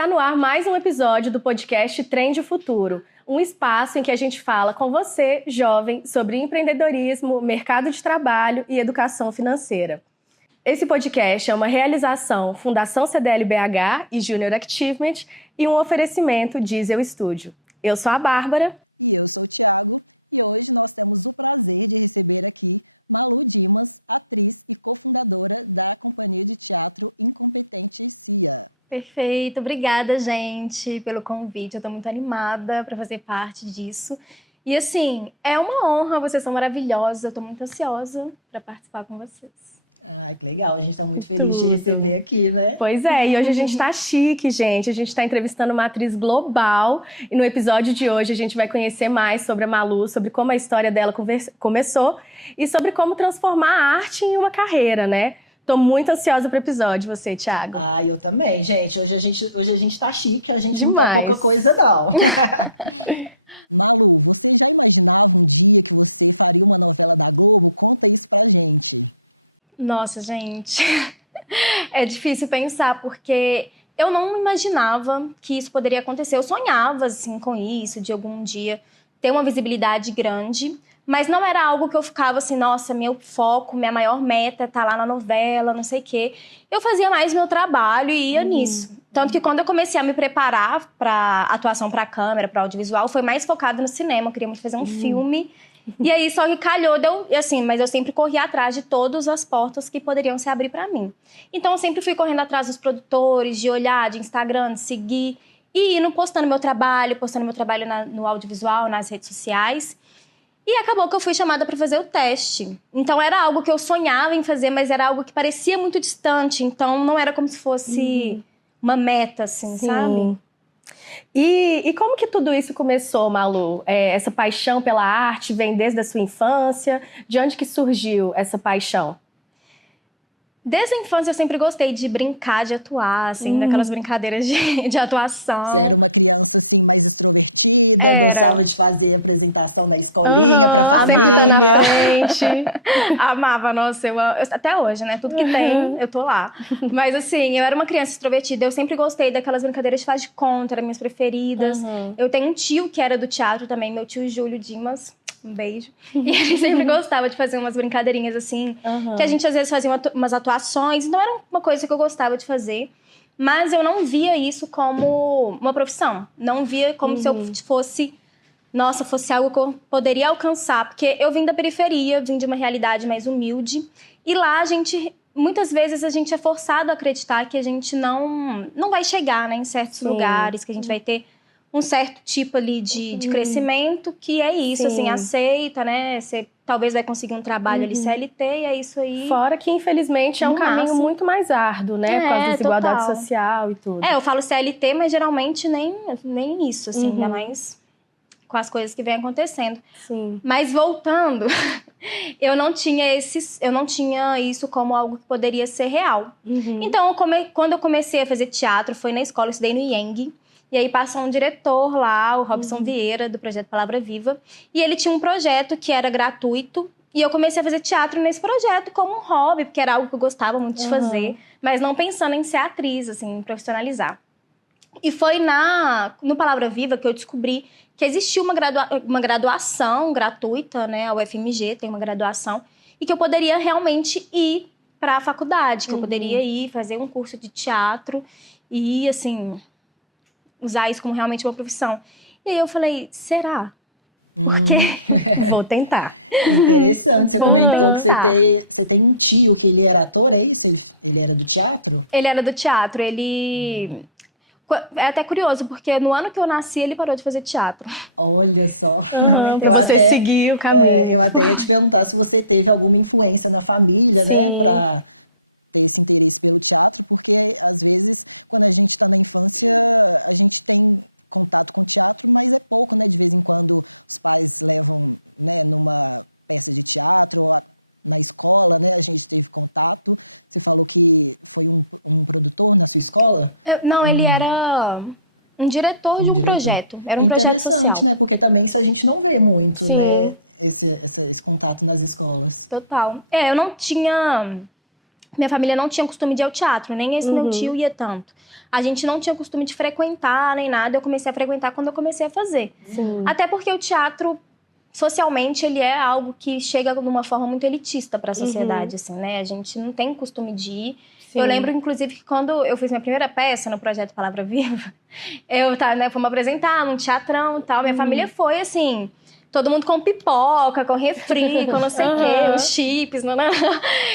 Está no ar mais um episódio do podcast Trend Futuro, um espaço em que a gente fala com você, jovem, sobre empreendedorismo, mercado de trabalho e educação financeira. Esse podcast é uma realização Fundação CDL-BH e Junior Achievement e um oferecimento Diesel Studio. Eu sou a Bárbara. Perfeito, obrigada, gente, pelo convite. Eu estou muito animada para fazer parte disso. E assim, é uma honra, vocês são maravilhosos. Eu estou muito ansiosa para participar com vocês. Que legal, a gente está muito feliz de receber aqui, né? Pois é, e hoje a gente está chique, gente. A gente está entrevistando uma atriz global e no episódio de hoje a gente vai conhecer mais sobre a Malu, sobre como a história dela começou e sobre como transformar a arte em uma carreira, né? Tô muito ansiosa pro episódio, você, Thiago. Eu também, gente. Hoje a gente tá chique, a gente demais. Não tá pouca coisa, não. Nossa, gente, é difícil pensar, porque eu não imaginava que isso poderia acontecer. Eu sonhava, assim, com isso, de algum dia ter uma visibilidade grande, mas não era algo que eu ficava assim, nossa, meu foco, minha maior meta é estar lá na novela, não sei o quê. Eu fazia mais meu trabalho e ia nisso. Tanto que quando eu comecei a me preparar para atuação para câmera, para audiovisual, foi mais focado no cinema. Eu queria muito fazer um filme. E aí só que calhou, assim, mas eu sempre corri atrás de todas as portas que poderiam se abrir para mim. Então eu sempre fui correndo atrás dos produtores, de olhar, de Instagram, de seguir, e indo postando meu trabalho no audiovisual, nas redes sociais. E acabou que eu fui chamada para fazer o teste. Então era algo que eu sonhava em fazer, mas era algo que parecia muito distante. Então não era como se fosse uma meta, assim, sabe? E como que tudo isso começou, Malu? Essa paixão pela arte vem desde a sua infância? De onde que surgiu essa paixão? Desde a infância eu sempre gostei de brincar, de atuar, assim, daquelas brincadeiras de atuação. Sério? Era. Eu gostava de fazer apresentação na escolinha. Sempre tá na frente. Amava, nossa, até hoje, né? Tudo que tem, eu tô lá. Mas assim, eu era uma criança extrovertida, eu sempre gostei daquelas brincadeiras de faz de conta, eram minhas preferidas. Eu tenho um tio que era do teatro também, meu tio Júlio Dimas. Um beijo. E ele sempre gostava de fazer umas brincadeirinhas assim, que a gente às vezes fazia umas atuações, então era uma coisa que eu gostava de fazer. Mas eu não via isso como uma profissão. Não via como se eu fosse algo que eu poderia alcançar. Porque eu vim da periferia, vim de uma realidade mais humilde. E lá, muitas vezes, a gente é forçado a acreditar que a gente não vai chegar, né, em certos lugares, que a gente vai ter um certo tipo ali de crescimento, que é isso, assim, aceita, né? Você talvez vai conseguir um trabalho ali CLT e é isso aí. Fora que, infelizmente, é um caminho muito mais árduo, né? Por causa da desigualdade social e tudo. Eu falo CLT, mas geralmente nem isso, assim, ainda mais com as coisas que vem acontecendo. Sim. Mas voltando, eu não tinha isso como algo que poderia ser real. Então, quando eu comecei a fazer teatro, foi na escola, eu estudei no IENG. E aí passou um diretor lá, o Robson Vieira, do projeto Palavra Viva. E ele tinha um projeto que era gratuito. E eu comecei a fazer teatro nesse projeto como um hobby, porque era algo que eu gostava muito de fazer. Mas não pensando em ser atriz, assim, em profissionalizar. E foi no Palavra Viva que eu descobri que existia uma graduação gratuita, né? A UFMG tem uma graduação. E que eu poderia realmente ir para a faculdade. Que eu poderia ir fazer um curso de teatro. E, assim, usar isso como realmente uma profissão. E aí eu falei, será? Porque vou tentar. Interessante. Vou tentar. Você tem um tio que ele era ator, é isso? Ele era do teatro? Ele era do teatro. Ele... É até curioso, porque no ano que eu nasci, ele parou de fazer teatro. Olha só. Pra você seguir o caminho. Eu até ia te perguntar se você teve alguma influência na família, Sim. né? Escola? Não, ele era um diretor de um projeto. Era um projeto social. Né? Porque também isso a gente não vê muito, Sim. né? Esse contato nas escolas. Total. Eu não tinha Minha família não tinha costume de ir ao teatro, nem esse meu tio ia tanto. A gente não tinha costume de frequentar, nem nada. Eu comecei a frequentar quando eu comecei a fazer. Sim. Até porque o teatro, socialmente, ele é algo que chega de uma forma muito elitista para a sociedade, assim, né? A gente não tem costume de ir. Sim. Eu lembro, inclusive, que quando eu fiz minha primeira peça no projeto Palavra Viva, fui me apresentar num teatrão e tal. Minha família foi, assim... Todo mundo com pipoca, com refri, com não sei o quê, os chips, não.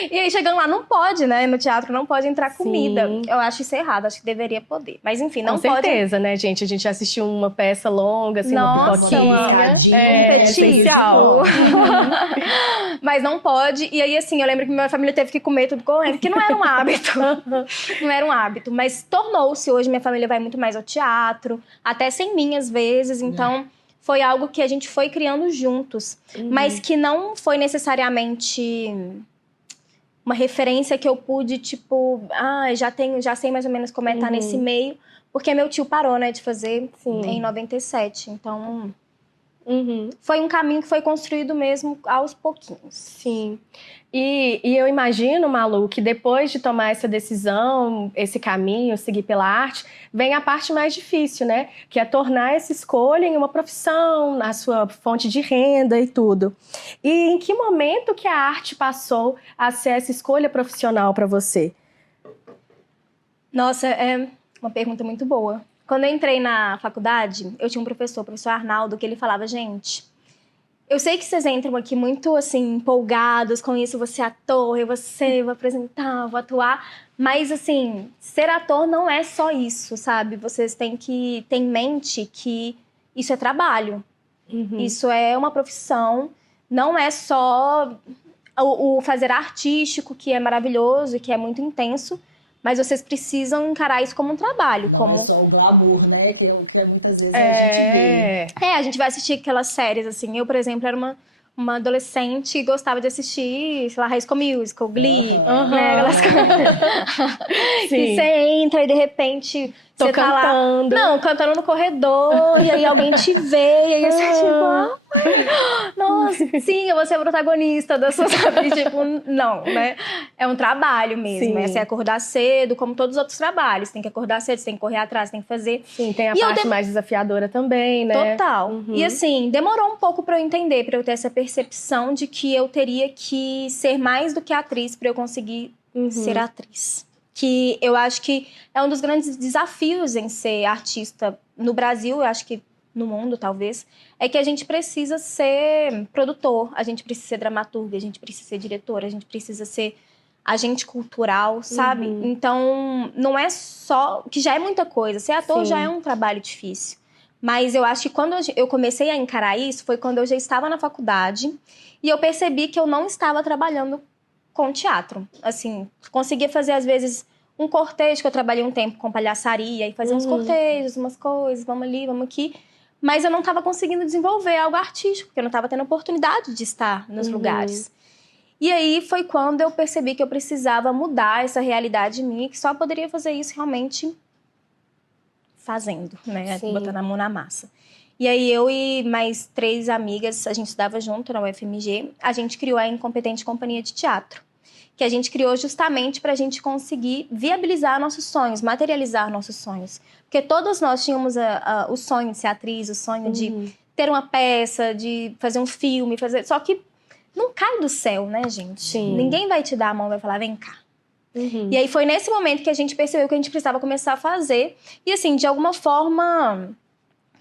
E aí, chegando lá, não pode, né? No teatro não pode entrar comida. Eu acho isso errado, acho que deveria poder. Mas enfim, não pode. Com certeza, né, gente? A gente assistiu uma peça longa, assim, uma pipoquinha. Um petisco. Mas não pode. E aí, assim, eu lembro que minha família teve que comer tudo correndo, que não era um hábito. Não era um hábito. Mas tornou-se. Hoje, minha família vai muito mais ao teatro, até sem mim, às vezes. Então... Foi algo que a gente foi criando juntos, mas que não foi necessariamente uma referência que eu pude, tipo, já sei mais ou menos como é estar nesse meio, porque meu tio parou, né, de fazer em 97. Então, foi um caminho que foi construído mesmo aos pouquinhos. Sim. E eu imagino, Malu, que depois de tomar essa decisão, esse caminho, seguir pela arte, vem a parte mais difícil, né? Que é tornar essa escolha em uma profissão, na sua fonte de renda e tudo. E em que momento que a arte passou a ser essa escolha profissional para você? Nossa, é uma pergunta muito boa. Quando eu entrei na faculdade, eu tinha um professor, o professor Arnaldo, que ele falava, gente... Eu sei que vocês entram aqui muito, assim, empolgados com isso, você é ator, eu vou apresentar, vou atuar. Mas, assim, ser ator não é só isso, sabe? Vocês têm que ter em mente que isso é trabalho. Isso é uma profissão, não é só o fazer artístico, que é maravilhoso e que é muito intenso, mas vocês precisam encarar isso como um trabalho. Não é só o glamour, né? Que muitas vezes a gente vê. A gente vai assistir aquelas séries, assim. Eu, por exemplo, era uma adolescente e gostava de assistir, sei lá, High School Musical, Glee, né? Aquelas coisas. Que você entra e, de repente... Tô você cantando. Tá lá, não, cantando no corredor, e aí alguém te vê, e aí você tipo, nossa, sim, eu vou ser a protagonista da sua, sabe? Tipo, não, né? É um trabalho mesmo, é você acordar cedo, como todos os outros trabalhos. Você tem que acordar cedo, você tem que correr atrás, você tem que fazer. Sim, tem a parte mais desafiadora também, né? Total. E assim, demorou um pouco pra eu entender, pra eu ter essa percepção de que eu teria que ser mais do que atriz pra eu conseguir ser atriz. Que eu acho que é um dos grandes desafios em ser artista no Brasil, eu acho que no mundo, talvez, é que a gente precisa ser produtor, a gente precisa ser dramaturgo, a gente precisa ser diretor, a gente precisa ser agente cultural, sabe? Então, não é só... Que já é muita coisa. Ser ator já é um trabalho difícil. Mas eu acho que quando eu comecei a encarar isso, foi quando eu já estava na faculdade e eu percebi que eu não estava trabalhando com teatro. Assim, conseguia fazer, às vezes, um cortejo, que eu trabalhei um tempo com palhaçaria, e fazia uns cortejos, umas coisas, vamos ali, vamos aqui. Mas eu não estava conseguindo desenvolver algo artístico, porque eu não estava tendo oportunidade de estar nos lugares. E aí foi quando eu percebi que eu precisava mudar essa realidade minha, que só poderia fazer isso realmente fazendo, né? Botando a mão na massa. E aí eu e mais 3 amigas, a gente estudava junto na UFMG, a gente criou a Incompetente Companhia de Teatro, que a gente criou justamente para a gente conseguir viabilizar nossos sonhos, materializar nossos sonhos. Porque todos nós tínhamos o sonho de ser atriz, o sonho de ter uma peça, de fazer um filme, só que não cai do céu, né, gente? Sim. Ninguém vai te dar a mão e vai falar, vem cá. E aí foi nesse momento que a gente percebeu que a gente precisava começar a fazer. E assim, de alguma forma,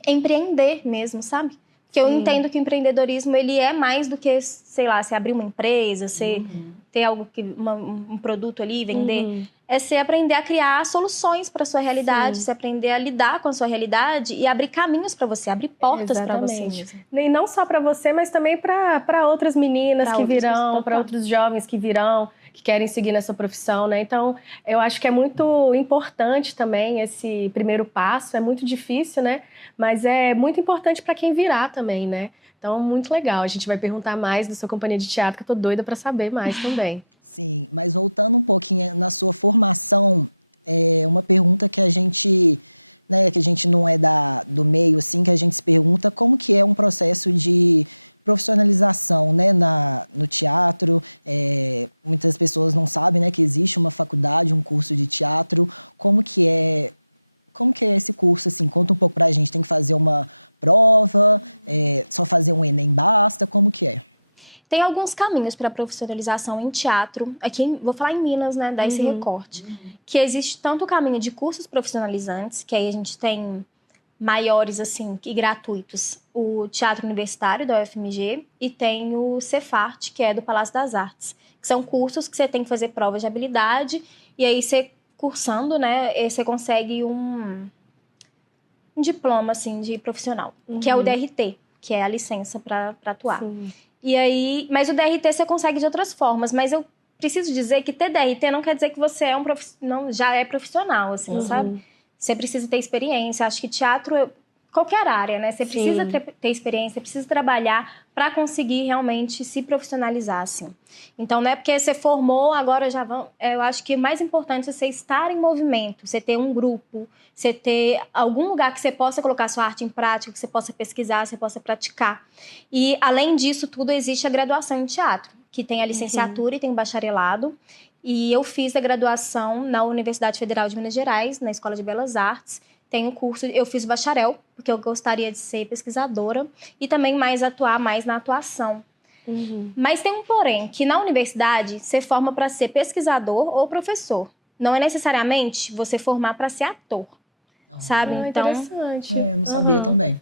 empreender mesmo, sabe? Porque eu entendo que o empreendedorismo, ele é mais do que, sei lá, você abrir uma empresa, você ter algo um produto ali, vender. É você aprender a criar soluções para sua realidade, você aprender a lidar com a sua realidade e abrir caminhos para você, abrir portas para você mesmo. E não só para você, mas também para outras meninas que virão, para outros jovens que virão, que querem seguir nessa profissão, né? Então, eu acho que é muito importante também esse primeiro passo, é muito difícil, né? Mas é muito importante para quem virá também, né? Então, muito legal. A gente vai perguntar mais da sua companhia de teatro, que eu tô doida para saber mais também. Tem alguns caminhos para profissionalização em teatro. Aqui, vou falar em Minas, né, dar esse recorte. Que existe tanto o caminho de cursos profissionalizantes, que aí a gente tem maiores, assim, e gratuitos. O Teatro Universitário da UFMG e tem o Cefart, que é do Palácio das Artes. Que são cursos que você tem que fazer provas de habilidade e aí você, cursando, né, você consegue um diploma, assim, de profissional, que é o DRT, que é a licença para atuar. Sim. E aí, mas o DRT você consegue de outras formas, mas eu preciso dizer que ter DRT não quer dizer que você é não, já é profissional, assim, sabe? Você precisa ter experiência. Acho que teatro, qualquer área, né? Você precisa ter experiência, precisa trabalhar para conseguir realmente se profissionalizar, assim. Então, não é porque você formou, agora já vão... Eu acho que o mais importante é você estar em movimento, você ter um grupo, você ter algum lugar que você possa colocar sua arte em prática, que você possa pesquisar, você possa praticar. E, além disso tudo, existe a graduação em teatro, que tem a licenciatura e tem o bacharelado. E eu fiz a graduação na Universidade Federal de Minas Gerais, na Escola de Belas Artes. Tem um curso, eu fiz o bacharel, porque eu gostaria de ser pesquisadora. E também atuar mais na atuação. Mas tem um porém, que na universidade você forma para ser pesquisador ou professor. Não é necessariamente você formar para ser ator, sabe? Então, Sabia interessante. também.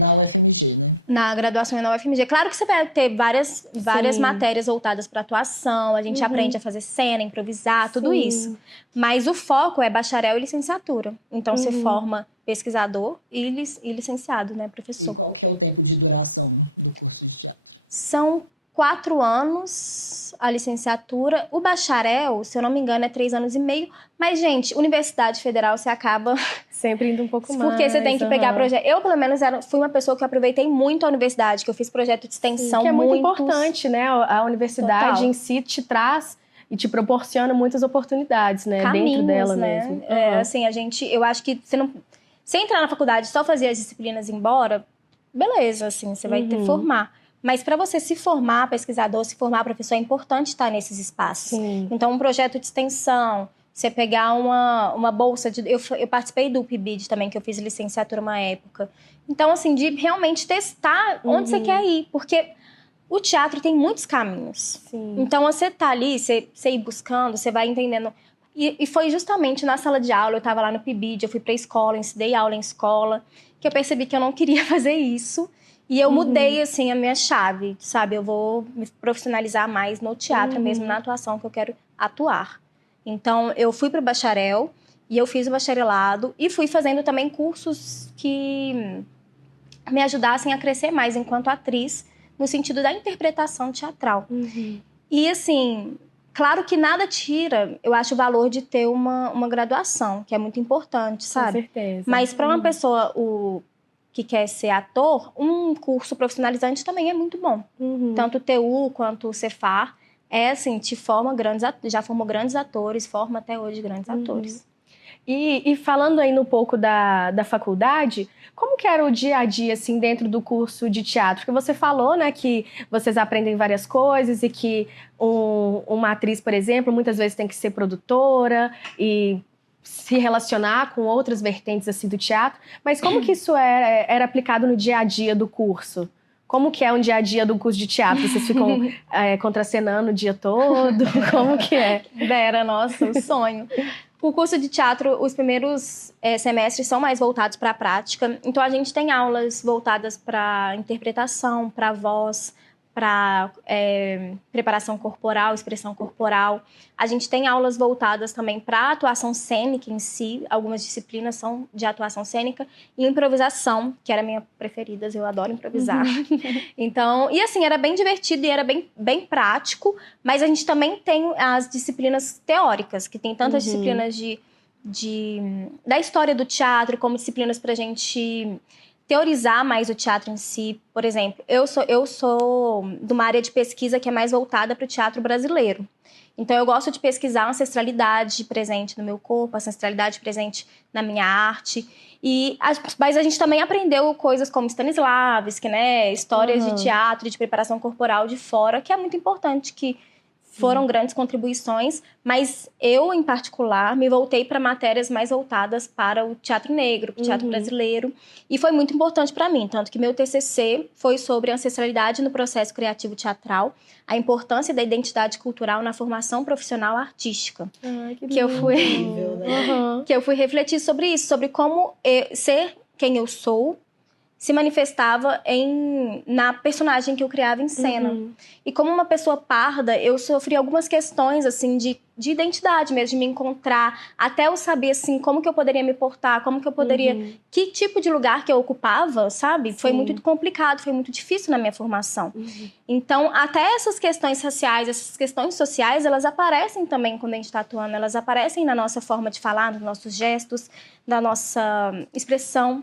Na UFMG, né? Na graduação e na UFMG. Claro que você vai ter várias matérias voltadas para atuação, a gente aprende a fazer cena, improvisar, tudo isso. Mas o foco é bacharel e licenciatura. Então, você forma pesquisador e licenciado, né, professor. E qual que é o tempo de duração do curso de teatro? São 4 anos a licenciatura. O bacharel, se eu não me engano, é 3 anos e meio. Mas, gente, Universidade Federal você acaba... Sempre indo um pouco mais. Porque você tem que pegar projeto. Eu, pelo menos, fui uma pessoa que aproveitei muito a universidade, que eu fiz projeto de extensão. Que é muito importante, né? A universidade em si te traz e te proporciona muitas oportunidades, né? Caminhos, dentro dela né? mesmo. Assim, eu acho que você entrar na faculdade e só fazer as disciplinas e ir embora, beleza, assim, você vai ter que formar. Mas para você se formar pesquisador, se formar professor, é importante estar nesses espaços. Sim. Então, um projeto de extensão, você pegar uma bolsa de... Eu participei do PIBID também, que eu fiz licenciatura uma época. Então, assim, de realmente testar onde você quer ir. Porque o teatro tem muitos caminhos. Sim. Então, você tá ali, você ir buscando, você vai entendendo. E foi justamente na sala de aula, eu tava lá no PIBID, eu fui pra escola, dei aula em escola, que eu percebi que eu não queria fazer isso. E eu mudei, assim, a minha chave, sabe? Eu vou me profissionalizar mais no teatro mesmo, na atuação que eu quero atuar. Então, eu fui pro bacharel e eu fiz o bacharelado e fui fazendo também cursos que me ajudassem a crescer mais enquanto atriz, no sentido da interpretação teatral. E, assim, claro que nada tira, eu acho, o valor de ter uma graduação, que é muito importante, sabe? Com certeza. Mas para uma pessoa que quer ser ator, um curso profissionalizante também é muito bom. Tanto o TU quanto o Cefar. Assim, te forma já formou grandes atores, forma até hoje grandes atores. E falando ainda um pouco da faculdade, como que era o dia a dia, assim, dentro do curso de teatro? Porque você falou, né, que vocês aprendem várias coisas e que uma atriz, por exemplo, muitas vezes tem que ser produtora e se relacionar com outras vertentes, assim, do teatro. Mas como que isso era aplicado no dia a dia do curso? Como que é um dia a dia do curso de teatro? Vocês ficam contracenando o dia todo? Como que é? Era, nossa, o sonho. O curso de teatro, os primeiros semestres são mais voltados para a prática. Então, a gente tem aulas voltadas para interpretação, para voz, para preparação corporal, expressão corporal. A gente tem aulas voltadas também para atuação cênica em si. Algumas disciplinas são de atuação cênica. E improvisação, que era a minha preferida. Eu adoro improvisar. Então, e assim, era bem divertido e era bem, bem prático. Mas a gente também tem as disciplinas teóricas, que tem tantas disciplinas da história do teatro, como disciplinas para a gente teorizar mais o teatro em si. Por exemplo, eu sou de uma área de pesquisa que é mais voltada para o teatro brasileiro. Então, eu gosto de pesquisar a ancestralidade presente no meu corpo, a ancestralidade presente na minha arte. Mas a gente também aprendeu coisas como Stanislavski, né? Histórias de teatro e de preparação corporal de fora, que é muito importante que foram grandes contribuições, mas eu, em particular, me voltei para matérias mais voltadas para o teatro negro, para o teatro brasileiro, e foi muito importante para mim, tanto que meu TCC foi sobre ancestralidade no processo criativo teatral, a importância da identidade cultural na formação profissional artística. Que eu fui Incrível, né? que eu fui refletir sobre isso, sobre como ser quem eu sou se manifestava na personagem que eu criava em cena. E como uma pessoa parda, eu sofri algumas questões, assim, de identidade mesmo, de me encontrar, até eu saber, assim, como que eu poderia me portar, como que eu poderia... Que tipo de lugar que eu ocupava, sabe? Foi muito complicado, foi muito difícil na minha formação. Então, até essas questões raciais, essas questões sociais, elas aparecem também quando a gente está atuando, elas aparecem na nossa forma de falar, nos nossos gestos, na nossa expressão.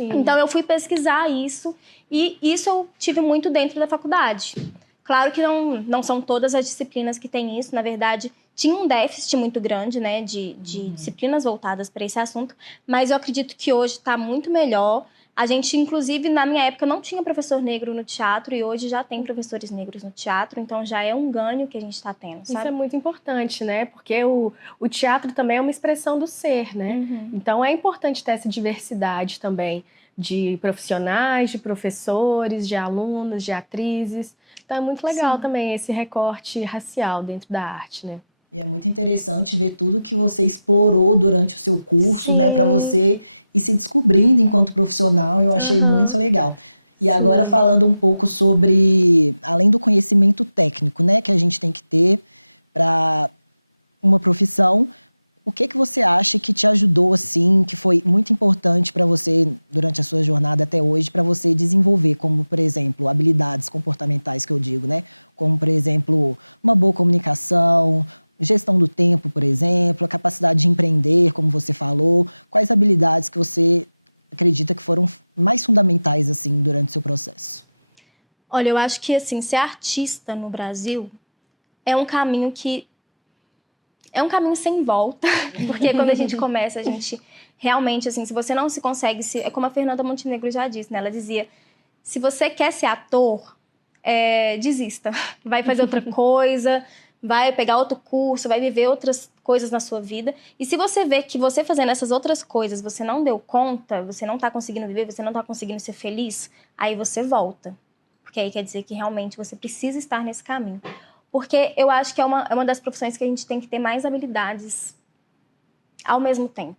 Então, eu fui pesquisar isso, e isso eu tive muito dentro da faculdade. Claro que não são todas as disciplinas que têm isso, na verdade, tinha um déficit muito grande, né, de disciplinas voltadas para esse assunto, mas eu acredito que hoje está muito melhor. A gente, inclusive, na minha época, não tinha professor negro no teatro, e hoje já tem professores negros no teatro, então já é um ganho que a gente está tendo, sabe? Isso é muito importante, né? Porque o teatro também é uma expressão do ser, né? Então é importante ter essa diversidade também de profissionais, de professores, de alunos, de atrizes. Então é muito legal também esse recorte racial dentro da arte, né? E é muito interessante ver tudo que você explorou durante o seu curso, né? Para você ir se descobrindo enquanto profissional. Eu achei muito legal. E agora falando um pouco sobre... Olha, eu acho que, assim, ser artista no Brasil é um caminho sem volta, porque quando a gente começa, a gente realmente, assim, se você não se consegue... É como a Fernanda Montenegro já disse, né? Ela dizia, se você quer ser ator, desista. Vai fazer outra coisa, vai pegar outro curso, vai viver outras coisas na sua vida. E se você vê que você fazendo essas outras coisas, você não deu conta, você não tá conseguindo viver, você não tá conseguindo ser feliz, aí você volta. Porque aí quer dizer que realmente você precisa estar nesse caminho. Porque eu acho que é uma das profissões que a gente tem que ter mais habilidades ao mesmo tempo.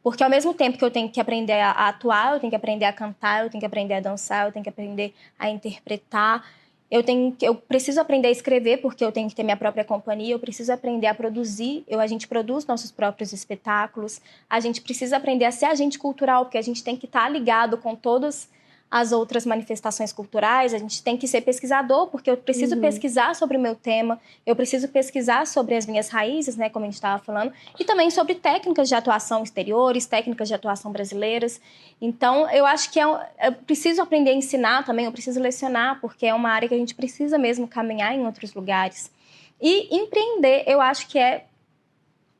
Porque ao mesmo tempo que eu tenho que aprender a atuar, eu tenho que aprender a cantar, eu tenho que aprender a dançar, eu tenho que aprender a interpretar, eu preciso aprender a escrever, porque eu tenho que ter minha própria companhia, eu preciso aprender a produzir, a gente produz nossos próprios espetáculos, a gente precisa aprender a ser agente cultural, porque a gente tem que estar ligado com todas as outras manifestações culturais, a gente tem que ser pesquisador, porque eu preciso pesquisar sobre o meu tema, eu preciso pesquisar sobre as minhas raízes, né, como a gente estava falando, e também sobre técnicas de atuação exteriores, técnicas de atuação brasileiras. Então, eu acho que eu preciso aprender a ensinar também, eu preciso lecionar, porque é uma área que a gente precisa mesmo caminhar em outros lugares. E empreender, eu acho que é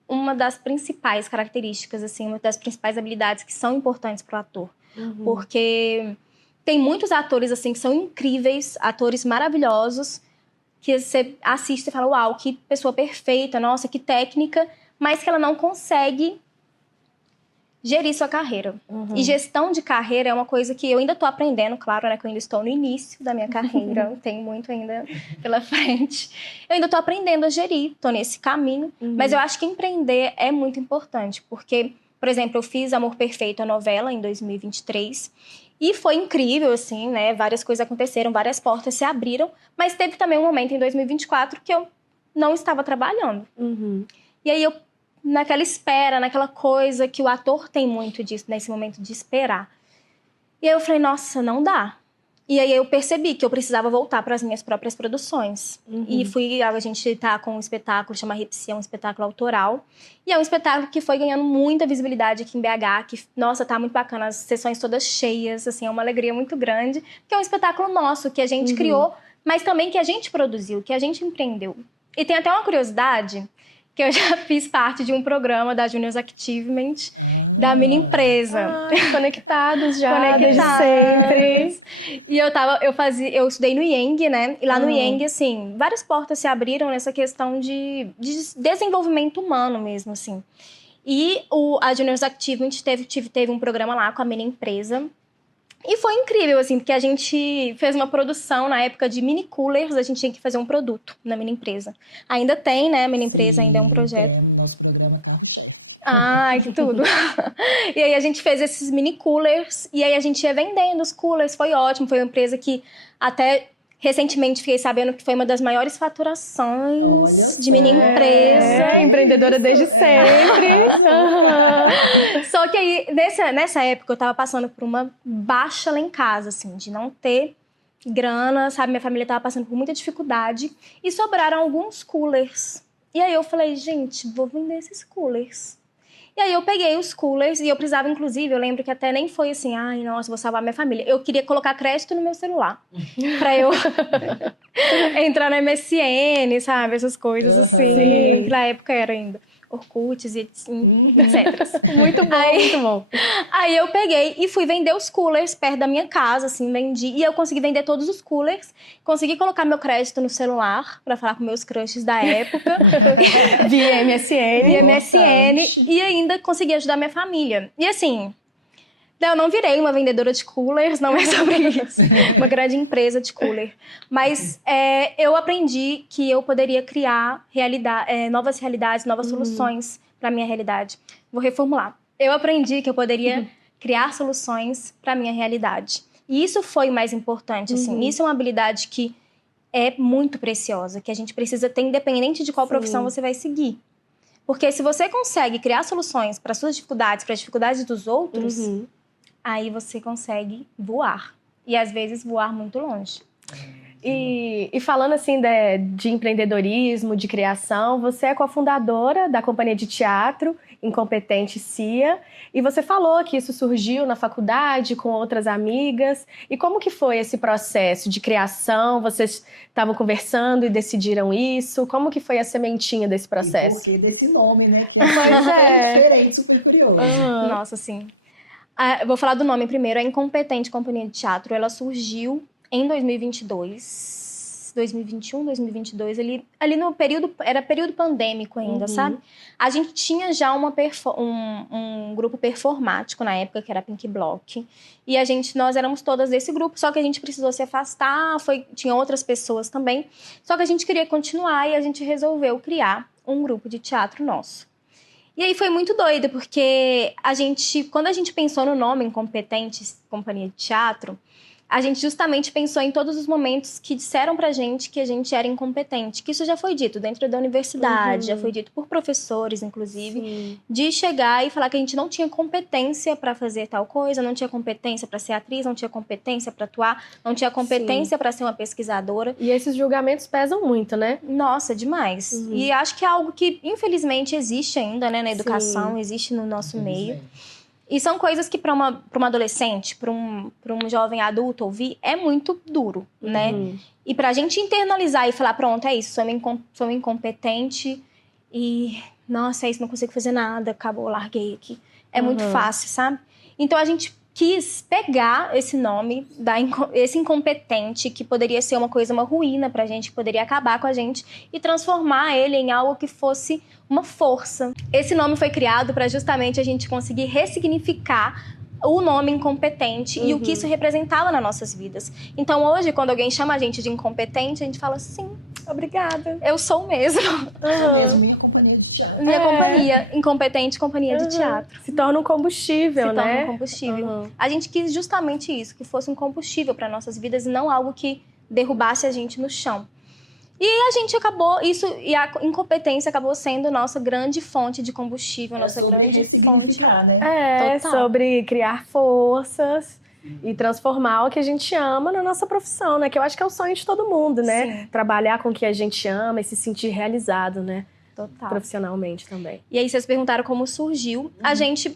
uma das principais características, assim, uma das principais habilidades que são importantes para o ator. Porque tem muitos atores, assim, que são incríveis, atores maravilhosos, que você assiste e fala, uau, que pessoa perfeita, nossa, que técnica, mas que ela não consegue gerir sua carreira. E gestão de carreira é uma coisa que eu ainda estou aprendendo, claro, né, que eu ainda estou no início da minha carreira, tenho muito ainda pela frente. Eu ainda estou aprendendo a gerir, estou nesse caminho, mas eu acho que empreender é muito importante, porque, por exemplo, eu fiz Amor Perfeito, a novela, em 2023, e foi incrível, assim, né? Várias coisas aconteceram, várias portas se abriram, mas teve também um momento em 2024 que eu não estava trabalhando. E aí eu, naquela espera, naquela coisa que o ator tem muito disso, nesse momento de esperar. E aí eu falei, nossa, não dá. E aí eu percebi que eu precisava voltar para as minhas próprias produções. E a gente tá com um espetáculo, chama Ripsia, um espetáculo autoral. E é um espetáculo que foi ganhando muita visibilidade aqui em BH, que, nossa, tá muito bacana, as sessões todas cheias, assim, é uma alegria muito grande. Que é um espetáculo nosso, que a gente criou, mas também que a gente produziu, que a gente empreendeu. E tem até uma curiosidade, que eu já fiz parte de um programa da Juniors Achievement, da minha empresa. Conectados já, desde sempre. E eu estudei no IENG, né? E lá no IENG, assim, várias portas se abriram nessa questão de desenvolvimento humano mesmo, assim. E a Juniors Achievement teve um programa lá com a minha empresa. E foi incrível, assim, porque a gente fez uma produção na época de mini coolers, a gente tinha que fazer um produto na minha empresa. Ainda tem, né? A minha empresa ainda é um projeto. No nosso programa Carro-Chefe. Ai, que tudo. E aí a gente fez esses mini coolers, e aí a gente ia vendendo os coolers, foi ótimo. Foi uma empresa que até recentemente fiquei sabendo que foi uma das maiores faturações de minha empresa. Empreendedora desde sempre. Só que aí, nessa época, eu tava passando por uma baixa lá em casa, assim, de não ter grana, sabe? Minha família tava passando por muita dificuldade. E sobraram alguns coolers. E aí eu falei, gente, vou vender esses coolers. E aí eu peguei os coolers e eu precisava, inclusive, eu lembro que até nem foi assim, ai, nossa, vou salvar minha família. Eu queria colocar crédito no meu celular. Pra eu entrar na MSN, sabe? Essas coisas assim. Que na época era ainda Orkuts e etc. Muito bom, muito bom. Aí eu peguei e fui vender os coolers perto da minha casa, assim, vendi. E eu consegui vender todos os coolers. Consegui colocar meu crédito no celular pra falar com meus crushes da época. Via MSN. E ainda consegui ajudar minha família. E assim, eu não virei uma vendedora de coolers, não é sobre isso. Uma grande empresa de cooler. Mas eu aprendi que eu poderia criar novas realidades, novas soluções para minha realidade. Vou reformular. Eu aprendi que eu poderia criar soluções para minha realidade. E isso foi o mais importante, assim. Isso é uma habilidade que é muito preciosa, que a gente precisa ter independente de qual profissão você vai seguir. Porque se você consegue criar soluções para suas dificuldades, para as dificuldades dos outros, aí você consegue voar. E às vezes voar muito longe. E falando assim de empreendedorismo, de criação, você é cofundadora da companhia de teatro Incompetente CIA, e você falou que isso surgiu na faculdade com outras amigas. E como que foi esse processo de criação? Vocês estavam conversando e decidiram isso? Como que foi a sementinha desse processo? E por que desse nome, né? Que Pois é. Diferente, super curioso. Nossa, sim. Vou falar do nome primeiro. A Incompetente Companhia de Teatro, ela surgiu em 2021, 2022, ali no período, era período pandêmico ainda, sabe? A gente tinha já um grupo performático na época, que era a Pink Block, e nós éramos todas desse grupo, só que a gente precisou se afastar, tinha outras pessoas também, só que a gente queria continuar e a gente resolveu criar um grupo de teatro nosso. E aí foi muito doido, porque quando a gente pensou no nome Incompetente Companhia de Teatro, a gente justamente pensou em todos os momentos que disseram pra gente que a gente era incompetente. Que isso já foi dito dentro da universidade, já foi dito por professores, inclusive, de chegar e falar que a gente não tinha competência pra fazer tal coisa, não tinha competência pra ser atriz, não tinha competência pra atuar, não tinha competência pra ser uma pesquisadora. E esses julgamentos pesam muito, né? Nossa, demais. E acho que é algo que, infelizmente, existe ainda, né, na educação, existe no nosso meio. E são coisas que para uma adolescente, para um jovem adulto ouvir, é muito duro, né? E pra gente internalizar e falar, pronto, é isso, sou incompetente e, nossa, é isso, não consigo fazer nada, acabou, larguei aqui. É muito fácil, sabe? Então a gente quis pegar esse nome, esse incompetente, que poderia ser uma ruína pra gente, que poderia acabar com a gente, e transformar ele em algo que fosse uma força. Esse nome foi criado para justamente a gente conseguir ressignificar o nome incompetente e o que isso representava nas nossas vidas. Então hoje, quando alguém chama a gente de incompetente, a gente fala, sim, obrigada, eu sou mesmo. Minha companhia de teatro. Minha companhia, Incompetente Companhia de Teatro. Se torna um combustível, né? Se torna um combustível. A gente quis justamente isso, que fosse um combustível para nossas vidas e não algo que derrubasse a gente no chão. E a gente e a incompetência acabou sendo nossa grande fonte de combustível, nossa grande fonte. Né? Sobre criar forças e transformar o que a gente ama na nossa profissão, né? Que eu acho que é o sonho de todo mundo, né? Sim. Trabalhar com o que a gente ama e se sentir realizado, né? Total. Profissionalmente também. E aí vocês perguntaram como surgiu.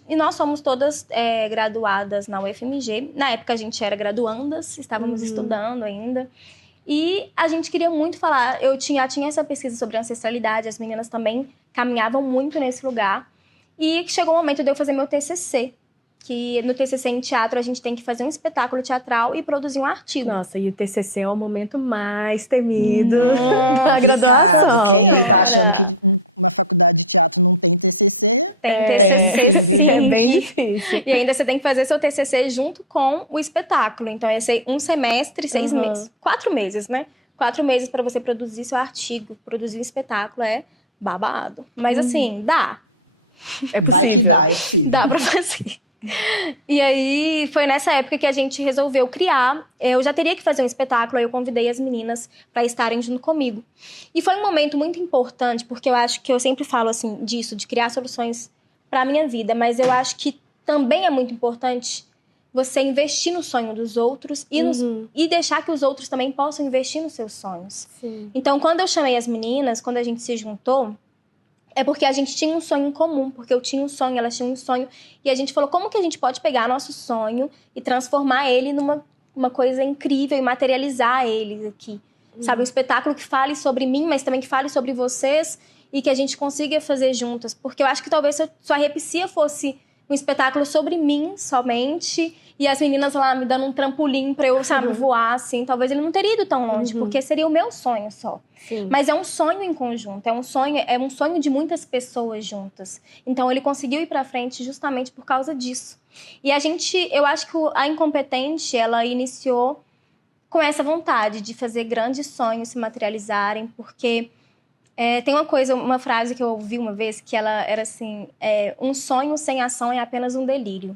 E nós somos todas graduadas na UFMG. Na época a gente era graduandas, estávamos estudando ainda. E a gente queria muito falar, eu tinha essa pesquisa sobre ancestralidade, as meninas também caminhavam muito nesse lugar. E chegou o momento de eu fazer meu TCC, que no TCC em teatro a gente tem que fazer um espetáculo teatral e produzir um artigo. Nossa, e o TCC é o momento mais temido da graduação. Senhora. Tem TCC, sim. É bem difícil. E ainda você tem que fazer seu TCC junto com o espetáculo. Então, ia ser um semestre, 6 meses. 4 meses, né? 4 meses para você produzir seu artigo. Produzir um espetáculo é babado. Mas, assim, dá. É possível. Dá pra fazer. E aí, foi nessa época que a gente resolveu criar. Eu já teria que fazer um espetáculo, aí eu convidei as meninas para estarem junto comigo. E foi um momento muito importante, porque eu acho que eu sempre falo assim disso, de criar soluções para a minha vida, mas eu acho que também é muito importante você investir no sonho dos outros e deixar que os outros também possam investir nos seus sonhos. Sim. Então, quando eu chamei as meninas, quando a gente se juntou, é porque a gente tinha um sonho em comum, porque eu tinha um sonho, elas tinham um sonho. E a gente falou, como que a gente pode pegar nosso sonho e transformar ele numa coisa incrível e materializar ele aqui? Sabe, um espetáculo que fale sobre mim, mas também que fale sobre vocês e que a gente consiga fazer juntas. Porque eu acho que talvez se a Repsia fosse um espetáculo sobre mim somente e as meninas lá me dando um trampolim pra eu, sabe, voar, assim, talvez ele não teria ido tão longe, porque seria o meu sonho só. Sim. Mas é um sonho em conjunto, é um sonho de muitas pessoas juntas. Então ele conseguiu ir pra frente justamente por causa disso. E eu acho que a Incompetente, ela iniciou com essa vontade de fazer grandes sonhos se materializarem, porque tem uma frase que eu ouvi uma vez, que ela era assim, um sonho sem ação é apenas um delírio.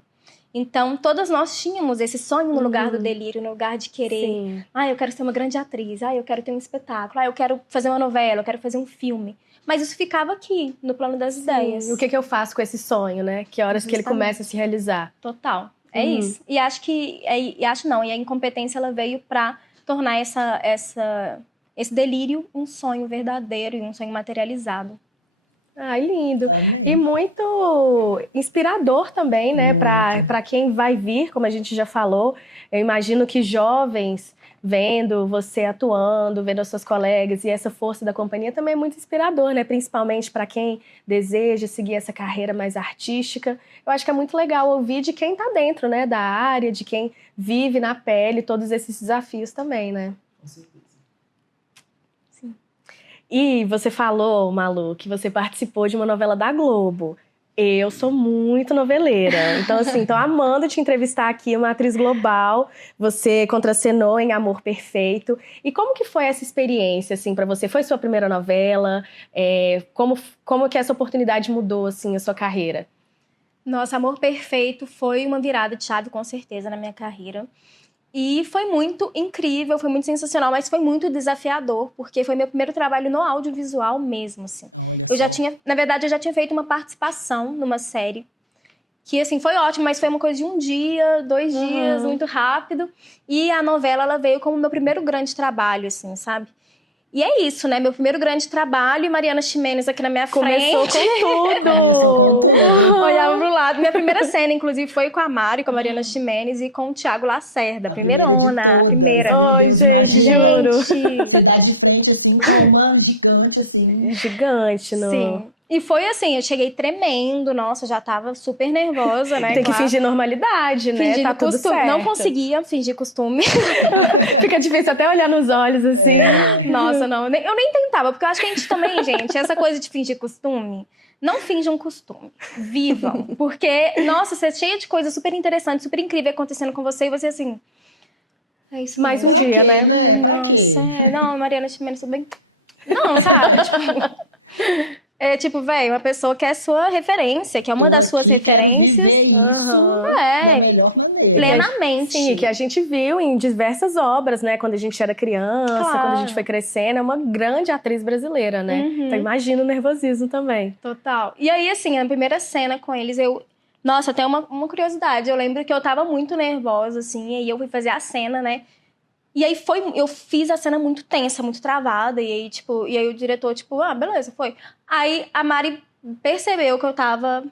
Então, todas nós tínhamos esse sonho no lugar do delírio, no lugar de querer. Sim. Eu quero ser uma grande atriz. Eu quero ter um espetáculo. Eu quero fazer uma novela, eu quero fazer um filme. Mas isso ficava aqui, no plano das ideias. E o que eu faço com esse sonho, né? Que horas que ele começa a se realizar? Total. É isso. E acho que... E a incompetência, ela veio pra tornar esse delírio um sonho verdadeiro e um sonho materializado. Ai, lindo. E muito inspirador também, né? Para quem vai vir, como a gente já falou. Eu imagino que jovens vendo você atuando, vendo as suas colegas e essa força da companhia também é muito inspirador, né? Principalmente para quem deseja seguir essa carreira mais artística. Eu acho que é muito legal ouvir de quem está dentro, né? Da área, de quem vive na pele todos esses desafios também, né? Com certeza. E você falou, Malu, que você participou de uma novela da Globo. Eu sou muito noveleira. Então, assim, tô amando te entrevistar aqui, uma atriz global. Você contracenou em Amor Perfeito. E como que foi essa experiência, assim, pra você? Foi sua primeira novela? Como que essa oportunidade mudou, assim, a sua carreira? Nossa, Amor Perfeito foi uma virada de chave, com certeza, na minha carreira. E foi muito incrível, foi muito sensacional, mas foi muito desafiador, porque foi meu primeiro trabalho no audiovisual mesmo, assim. Na verdade, eu já tinha feito uma participação numa série, que, assim, foi ótimo, mas foi uma coisa de 1 dia, 2 dias, muito rápido. E a novela, ela veio como meu primeiro grande trabalho, assim, sabe? E é isso, né? Meu primeiro grande trabalho, e Mariana Ximenes aqui na minha frente. Começou com tudo! Olhava pro lado. Minha primeira cena, inclusive, foi com a Mari, com a Mariana Ximenes e com o Thiago Lacerda. A primeira. Oi, gente, juro. Você dá de frente, assim, com uma gigante, assim. Gigante, não? Sim. E foi assim, eu cheguei tremendo, nossa, já tava super nervosa, né? Tem que fingir normalidade, né? Fingindo tá tudo costume. certo. Não conseguia fingir costume. Fica difícil até olhar nos olhos, assim. Nossa, não. Eu nem tentava, porque eu acho que a gente também, gente, essa coisa de fingir costume, não finjam costume. Vivam. Porque, nossa, você é cheia de coisas super interessantes, super incríveis acontecendo com você e você, assim... É isso Mais mesmo. um dia, Pra quê, né? Nossa, não, Mariana Ximenes, tudo bem? Não, sabe? É tipo, velho, uma pessoa que é sua referência, que é uma das suas referências. Da melhor maneira. Plenamente. Sim, que a gente viu em diversas obras, né? Quando a gente era criança, Claro. quando a gente foi crescendo. É uma grande atriz brasileira, né? Então imagina o nervosismo também. Total. E aí, assim, a primeira cena com eles, Nossa, até uma curiosidade. Eu lembro que eu tava muito nervosa, assim, e aí eu fui fazer a cena, né? E aí eu fiz a cena muito tensa, muito travada, e aí o diretor, tipo, beleza, foi. Aí a Mari percebeu que eu tava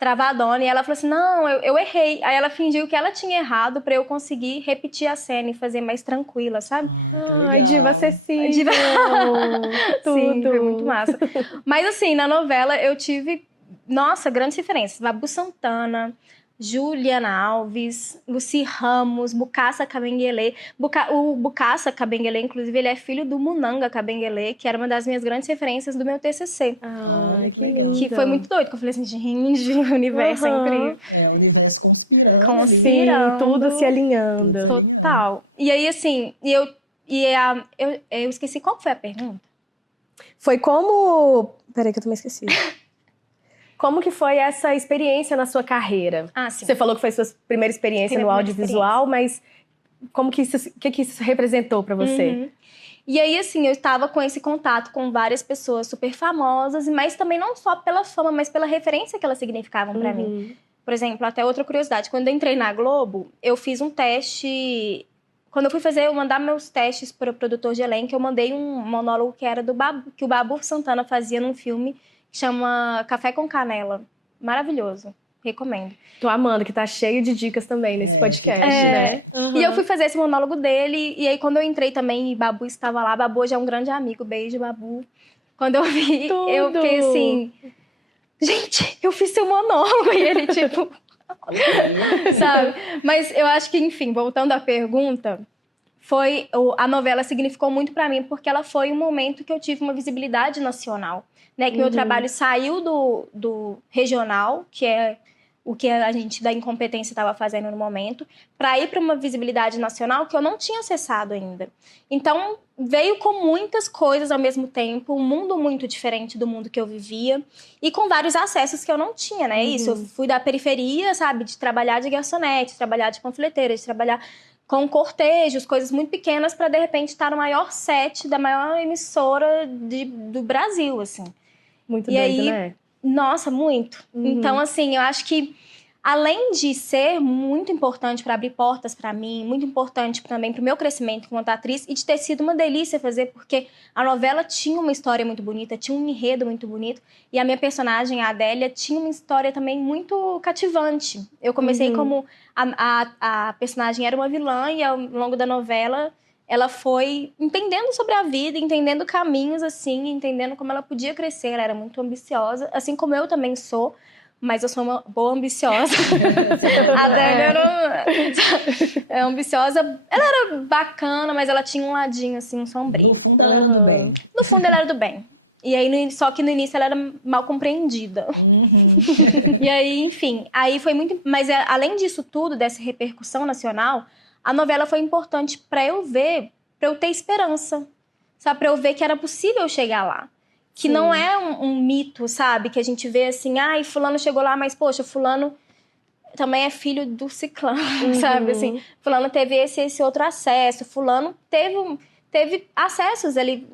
travadona, e ela falou assim, não, eu errei. Aí ela fingiu que ela tinha errado pra eu conseguir repetir a cena e fazer mais tranquila, sabe? Ai, diva acessível. Diva... Tudo. Sim, foi muito massa. Mas assim, na novela eu tive, nossa, grandes referências. Babu Santana, Juliana Alves, Lucy Ramos, Bokassa Cabenguele. O Bokassa Cabenguele, inclusive, ele é filho do Munanga Cabenguele, que era uma das minhas grandes referências do meu TCC. Ai, que lindo. Que foi muito doido, que eu falei assim, gente, o universo é incrível. O universo conspirando. Conspirando. Sim, tudo se alinhando. Total. E aí, assim, eu esqueci qual foi a pergunta. Foi como... Peraí que eu também esqueci. Como que foi essa experiência na sua carreira? Ah, sim. Você falou que foi sua primeira experiência no audiovisual, mas como que isso, que isso representou pra você? Uhum. E aí, assim, eu estava com esse contato com várias pessoas super famosas, mas também não só pela fama, mas pela referência que elas significavam pra mim. Por exemplo, até outra curiosidade, quando eu entrei na Globo, eu fiz um teste. Quando eu fui mandar meus testes para o produtor de elenco, eu mandei um monólogo que era do Babu, que o Babu Santana fazia num filme que chama Café com Canela. Maravilhoso. Recomendo. Tô amando, que tá cheio de dicas também nesse podcast, né? E eu fui fazer esse monólogo dele, e aí quando eu entrei também, e Babu estava lá. Babu já é um grande amigo. Beijo, Babu. Quando eu vi, eu fiquei assim... Gente, eu fiz seu monólogo. E ele, tipo... sabe? Mas eu acho que, enfim, voltando à pergunta... A novela significou muito pra mim, porque ela foi um momento que eu tive uma visibilidade nacional, né? Que meu trabalho saiu do regional, que é o que a gente da incompetência estava fazendo no momento, para ir para uma visibilidade nacional que eu não tinha acessado ainda. Então, veio com muitas coisas ao mesmo tempo, um mundo muito diferente do mundo que eu vivia, e com vários acessos que eu não tinha, né? Isso, eu fui da periferia, sabe? De trabalhar de garçonete, de trabalhar de panfleteira, de trabalhar com cortejos, coisas muito pequenas, para de repente estar no maior set da maior emissora do Brasil, assim. Muito e doido, aí, né? Nossa, muito. Então, assim, eu acho que além de ser muito importante para abrir portas para mim, muito importante também para o meu crescimento enquanto atriz, e de ter sido uma delícia fazer, porque a novela tinha uma história muito bonita, tinha um enredo muito bonito, e a minha personagem, a Adélia, tinha uma história também muito cativante. Eu comecei como a personagem era uma vilã, e ao longo da novela ela foi entendendo sobre a vida, entendendo caminhos, assim, entendendo como ela podia crescer. Ela era muito ambiciosa, assim como eu também sou, mas eu sou uma boa ambiciosa. A Adélia era ambiciosa. Ela era bacana, mas ela tinha um ladinho, assim, sombrio. No fundo, ela era do bem. No fundo, ela era do bem. E aí, só que no início ela era mal compreendida. E aí, enfim, aí foi muito... Mas além disso tudo, dessa repercussão nacional, a novela foi importante pra eu ver, pra eu ter esperança. Sabe? Pra eu ver que era possível chegar lá. Que não é um mito, sabe? Que a gente vê assim, ai, fulano chegou lá, mas, poxa, fulano também é filho do ciclano, sabe? Assim, fulano teve esse outro acesso, fulano teve acessos ali.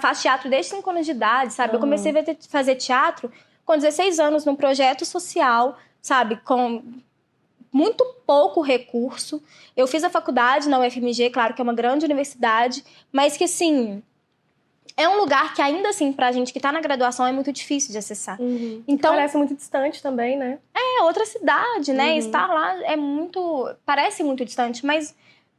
Faz teatro desde 5 anos de idade, sabe? Eu comecei a fazer teatro com 16 anos num projeto social, sabe? Com muito pouco recurso. Eu fiz a faculdade na UFMG, claro que é uma grande universidade, mas que, assim, é um lugar que ainda, assim, pra gente que tá na graduação é muito difícil de acessar. Então, parece muito distante também, né? É outra cidade, né? Estar lá parece muito distante, mas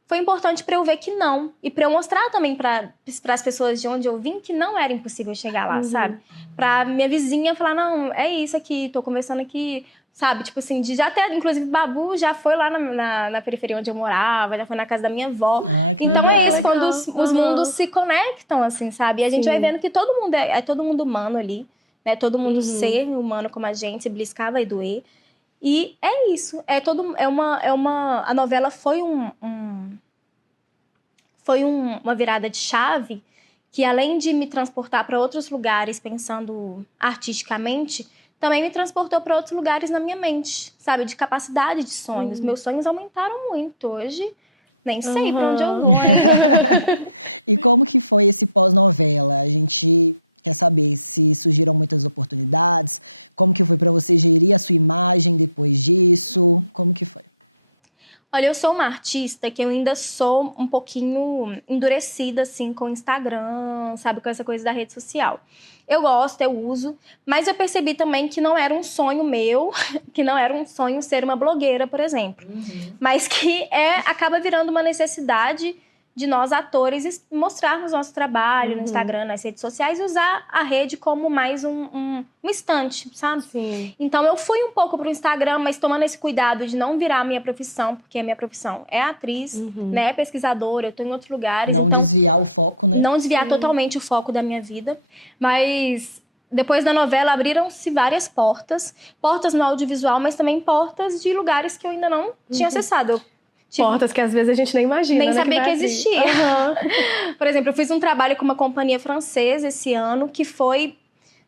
foi importante pra eu ver que não. E pra eu mostrar também para as pessoas de onde eu vim que não era impossível chegar lá, sabe? Pra minha vizinha falar, não, é isso aqui, tô conversando aqui, sabe? Tipo assim, de já até, inclusive, Babu já foi lá na periferia onde eu morava, já foi na casa da minha avó. Então é isso, legal. quando os mundos se conectam, assim, sabe? E a gente vai vendo que todo mundo é todo mundo humano ali, né? Todo mundo ser humano como a gente, se beliscar vai doer. E é isso. A novela foi uma virada de chave que, além de me transportar para outros lugares pensando artisticamente, também me transportou para outros lugares na minha mente, sabe? De capacidade de sonhos. Meus sonhos aumentaram muito. Hoje, nem sei para onde eu vou, hein? Olha, eu sou uma artista que eu ainda sou um pouquinho endurecida, assim, com o Instagram, sabe? Com essa coisa da rede social. Eu gosto, eu uso, mas eu percebi também que não era um sonho meu, que não era um sonho ser uma blogueira, por exemplo. Mas que acaba virando uma necessidade de nós, atores, mostrarmos nosso trabalho no Instagram, nas redes sociais, e usar a rede como mais um instante, sabe? Sim. Então, eu fui um pouco pro Instagram, mas tomando esse cuidado de não virar a minha profissão, porque a minha profissão é atriz, né? É pesquisadora, eu tô em outros lugares, Não desviar o foco, né? Não desviar totalmente o foco da minha vida. Mas depois da novela abriram-se várias portas. Portas no audiovisual, mas também portas de lugares que eu ainda não tinha acessado. Portas que às vezes a gente nem imagina, Nem né, sabia que existia. Por exemplo, eu fiz um trabalho com uma companhia francesa esse ano que foi,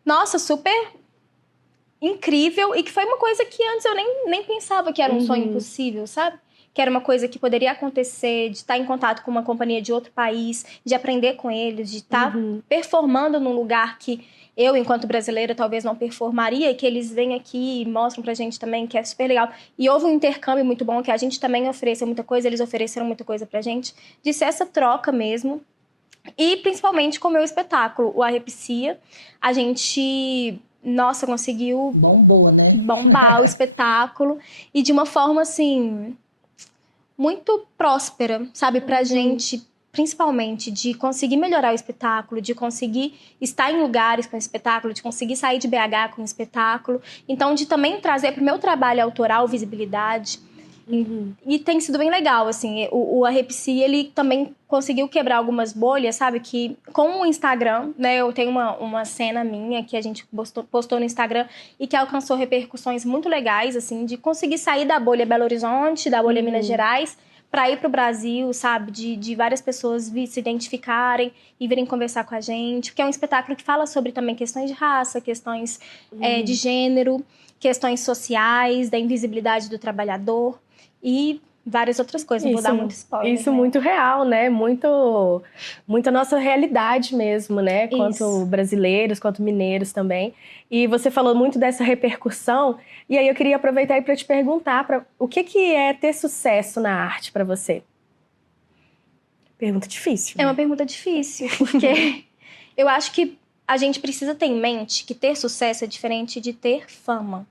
nossa, super incrível e que foi uma coisa que antes eu nem pensava que era um sonho possível, sabe? Que era uma coisa que poderia acontecer, de estar em contato com uma companhia de outro país, de aprender com eles, de estar performando num lugar que eu, enquanto brasileira, talvez não performaria, e que eles vêm aqui e mostram pra gente também, que é super legal. E houve um intercâmbio muito bom, que a gente também ofereceu muita coisa, eles ofereceram muita coisa pra gente, de ser essa troca mesmo. E principalmente com o meu espetáculo, o Arrepsia, a gente, nossa, conseguiu Bombou, né? bombar o espetáculo, e de uma forma, assim, muito próspera, sabe, pra gente, principalmente, de conseguir melhorar o espetáculo, de conseguir estar em lugares com o espetáculo, de conseguir sair de BH com o espetáculo. Então, de também trazer pro meu trabalho autoral visibilidade. E tem sido bem legal, assim. O Arrepsia, ele também conseguiu quebrar algumas bolhas, sabe? Que com o Instagram, né? Eu tenho uma cena minha que a gente postou no Instagram e que alcançou repercussões muito legais, assim, de conseguir sair da bolha Belo Horizonte, da bolha Minas Gerais, para ir pro Brasil, sabe? De várias pessoas se identificarem e virem conversar com a gente. Porque é um espetáculo que fala sobre também questões de raça, questões de gênero, questões sociais, da invisibilidade do trabalhador e várias outras coisas. Não vou dar muito spoiler. Isso né? muito real, né? Muito a nossa realidade mesmo, né? Quanto brasileiros, quanto mineiros também. E você falou muito dessa repercussão. E aí eu queria aproveitar para te perguntar o que é ter sucesso na arte para você? Pergunta difícil. É uma pergunta difícil, porque eu acho que a gente precisa ter em mente que ter sucesso é diferente de ter fama.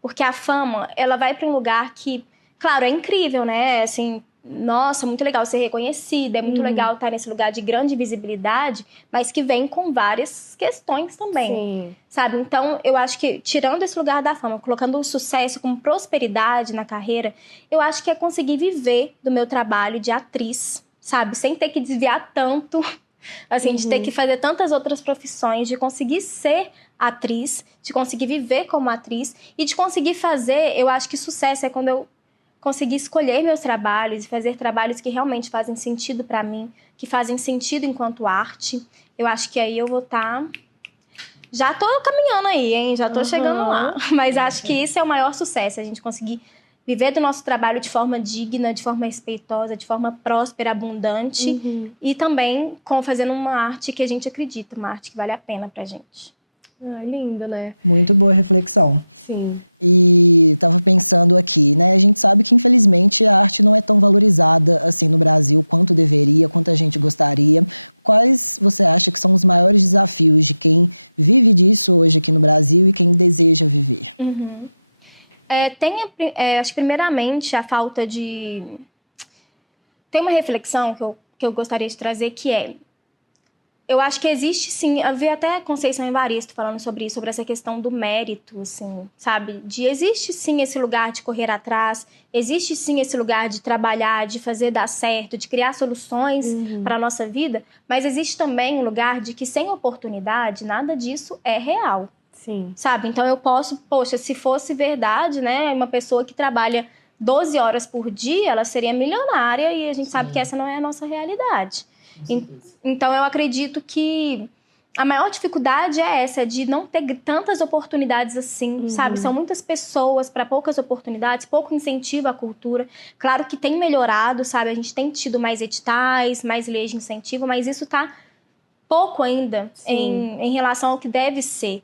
Porque a fama, ela vai para um lugar que, claro, é incrível, né? Assim, nossa, muito legal ser reconhecida, é muito legal estar nesse lugar de grande visibilidade, mas que vem com várias questões também, Sim. sabe? Então, eu acho que, tirando esse lugar da fama, colocando o sucesso como prosperidade na carreira, eu acho que é conseguir viver do meu trabalho de atriz, sabe? Sem ter que desviar tanto, assim, de ter que fazer tantas outras profissões, de conseguir ser atriz, de conseguir viver como atriz e de conseguir fazer, eu acho que sucesso é quando eu conseguir escolher meus trabalhos e fazer trabalhos que realmente fazem sentido pra mim, que fazem sentido enquanto arte. Eu acho que aí eu vou estar... Já tô caminhando aí, hein? Já tô chegando lá. Mas acho que isso é o maior sucesso, a gente conseguir viver do nosso trabalho de forma digna, de forma respeitosa, de forma próspera, abundante e também fazendo uma arte que a gente acredita, uma arte que vale a pena pra gente. Ah, lindo, né? Muito boa reflexão. Sim. Acho que primeiramente a falta de... Tem uma reflexão que eu gostaria de trazer, que é... Eu acho que existe, sim... Eu vi até a Conceição Evaristo falando sobre isso, sobre essa questão do mérito, assim, sabe? Existe, sim, esse lugar de correr atrás, existe, sim, esse lugar de trabalhar, de fazer dar certo, de criar soluções para a nossa vida, mas existe também um lugar de que, sem oportunidade, nada disso é real. Sim. Sabe? Então eu posso... Poxa, se fosse verdade, né? Uma pessoa que trabalha 12 horas por dia, ela seria milionária e a gente sabe que essa não é a nossa realidade. Então eu acredito que a maior dificuldade é essa, de não ter tantas oportunidades assim, sabe? São muitas pessoas para poucas oportunidades, pouco incentivo à cultura. Claro que tem melhorado, sabe? A gente tem tido mais editais, mais leis de incentivo, mas isso tá pouco ainda em relação ao que deve ser.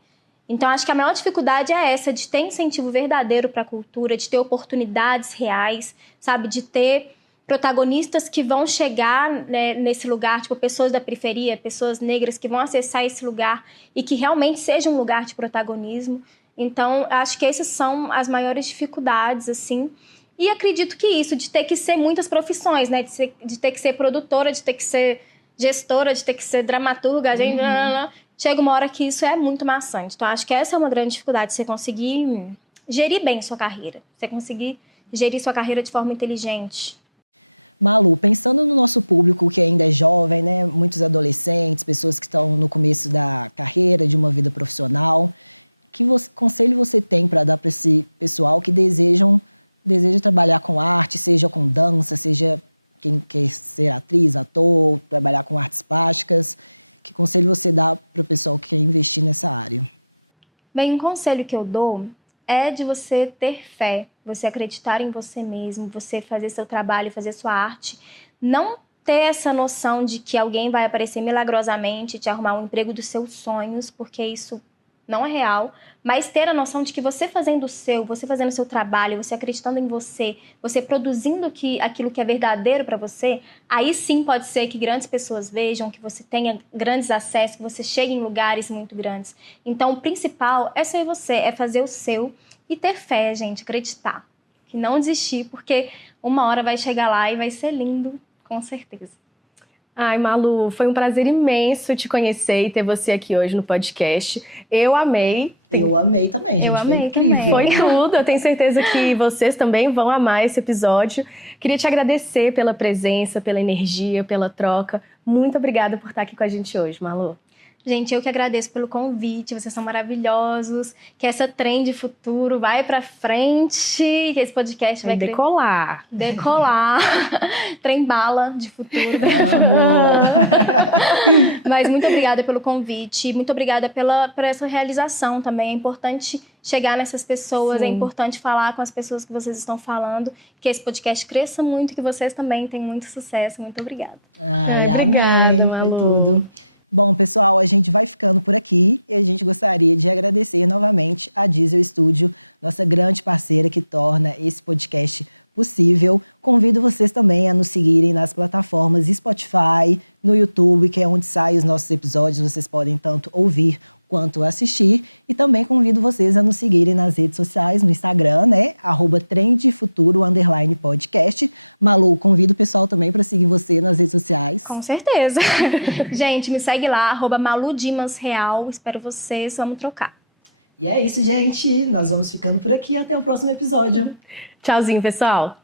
Então, acho que a maior dificuldade é essa, de ter incentivo verdadeiro para a cultura, de ter oportunidades reais, sabe? De ter protagonistas que vão chegar, né, nesse lugar, tipo, pessoas da periferia, pessoas negras que vão acessar esse lugar e que realmente seja um lugar de protagonismo. Então, acho que essas são as maiores dificuldades, assim. E acredito que isso, de ter que ser muitas profissões, né? De ter que ser produtora, de ter que ser gestora, de ter que ser dramaturga, chega uma hora que isso é muito maçante. Então, acho que essa é uma grande dificuldade, você conseguir gerir bem sua carreira. Você conseguir gerir sua carreira de forma inteligente. Bem, um conselho que eu dou é de você ter fé, você acreditar em você mesmo, você fazer seu trabalho, fazer sua arte. Não ter essa noção de que alguém vai aparecer milagrosamente e te arrumar um emprego dos seus sonhos, porque isso não é real. Mas ter a noção de que você fazendo o seu, você fazendo o seu trabalho, você acreditando em você, você produzindo aquilo que é verdadeiro para você, aí sim pode ser que grandes pessoas vejam, que você tenha grandes acessos, que você chegue em lugares muito grandes. Então, o principal é ser você, é fazer o seu e ter fé, gente, acreditar. Que não desistir, porque uma hora vai chegar lá e vai ser lindo, com certeza. Ai, Malu, foi um prazer imenso te conhecer e ter você aqui hoje no podcast. Eu amei. Eu amei também. Gente. Eu amei também. Foi tudo. Eu tenho certeza que vocês também vão amar esse episódio. Queria te agradecer pela presença, pela energia, pela troca. Muito obrigada por estar aqui com a gente hoje, Malu. Gente, eu que agradeço pelo convite, vocês são maravilhosos, que essa trend futuro vai pra frente, que esse podcast vai decolar. Decolar. Trem bala de futuro. Mas muito obrigada pelo convite, muito obrigada por essa realização também. É importante chegar nessas pessoas, Sim. É importante falar com as pessoas que vocês estão falando, que esse podcast cresça muito, que vocês também tenham muito sucesso. Muito obrigada. Ai, obrigada, Malu. Com certeza. Gente, me segue lá, @MaluDimasReal. Espero vocês, vamos trocar. E é isso, gente. Nós vamos ficando por aqui. Até o próximo episódio. Tchauzinho, pessoal.